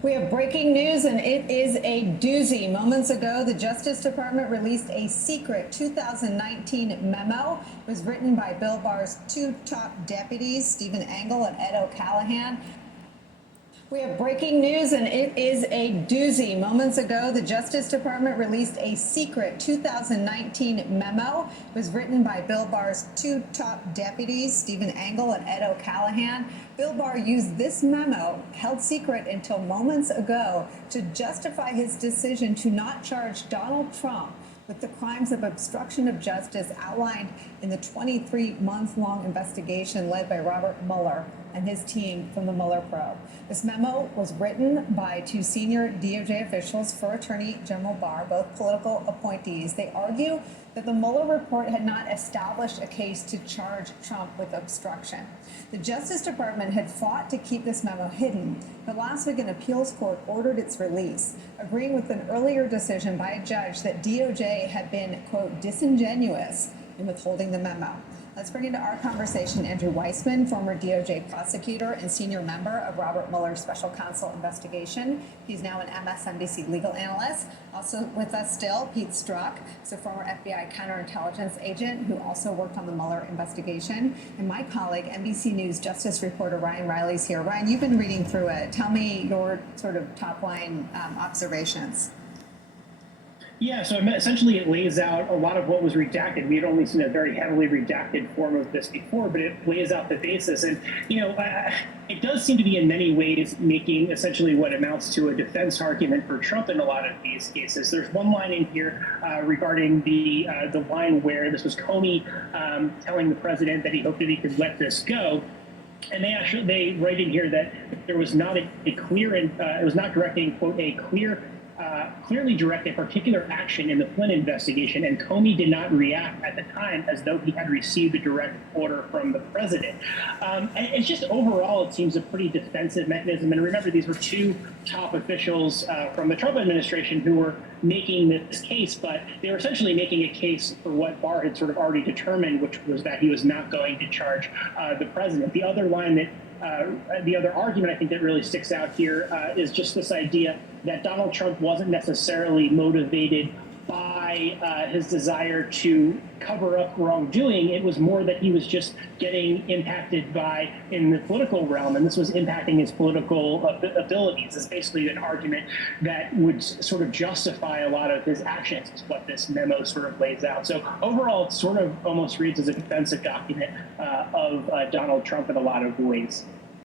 We have breaking news, and it is a doozy. Moments ago, the Justice Department released a secret 2019 memo. It was written by Bill Barr's two top deputies, Stephen Engel and Ed O'Callahan. We have breaking news, and it is a doozy. Moments ago, the Justice Department released a secret 2019 memo. It was written by Bill Barr's two top deputies, Stephen Engel and Ed O'Callahan. Bill Barr used this memo, held secret until moments ago, to justify his decision to not charge Donald Trump with the crimes of obstruction of justice outlined in the 23-month-long investigation led by Robert Mueller and his team from the Mueller probe. This memo was written by two senior DOJ officials for Attorney General Barr, both political appointees. They argue that the Mueller report had not established a case to charge Trump with obstruction. The Justice Department had fought to keep this memo hidden, but last week an appeals court ordered its release, agreeing with an earlier decision by a judge that DOJ had been, quote, disingenuous in withholding the memo. Let's bring into our conversation Andrew Weissmann, former DOJ prosecutor and senior member of Robert Mueller's special counsel investigation. He's now an MSNBC legal analyst. Also with us still, Pete Strzok, a former FBI counterintelligence agent who also worked on the Mueller investigation. And my colleague, NBC News justice reporter Ryan Riley's here. Ryan, you've been reading through it. Tell me your sort of top line observations. Yeah, so essentially it lays out a lot of what was redacted. We had only seen a very heavily redacted form of this before, but it lays out the basis. And, it does seem to be in many ways making essentially what amounts to a defense argument for Trump in a lot of these cases. There's one line in here regarding the line where this was Comey telling the president that he hoped that he could let this go. And they write in here that there was not a clear, it was not directing, quote, a clearly direct a particular action in the Flynn investigation, and Comey did not react at the time as though he had received a direct order from the president. And it's just overall, it seems a pretty defensive mechanism. And remember, these were two top officials from the Trump administration who were making this case, but they were essentially making a case for what Barr had sort of already determined, which was that he was not going to charge the president. The other line that the other argument I think that really sticks out here is just this idea that Donald Trump wasn't necessarily motivated by his desire to cover up wrongdoing. It was more that he was just getting impacted by in the political realm, and this was impacting his political abilities. It's basically an argument that would sort of justify a lot of his actions, is what this memo sort of lays out. So overall, it sort of almost reads as a defensive document of Donald Trump in a lot of ways.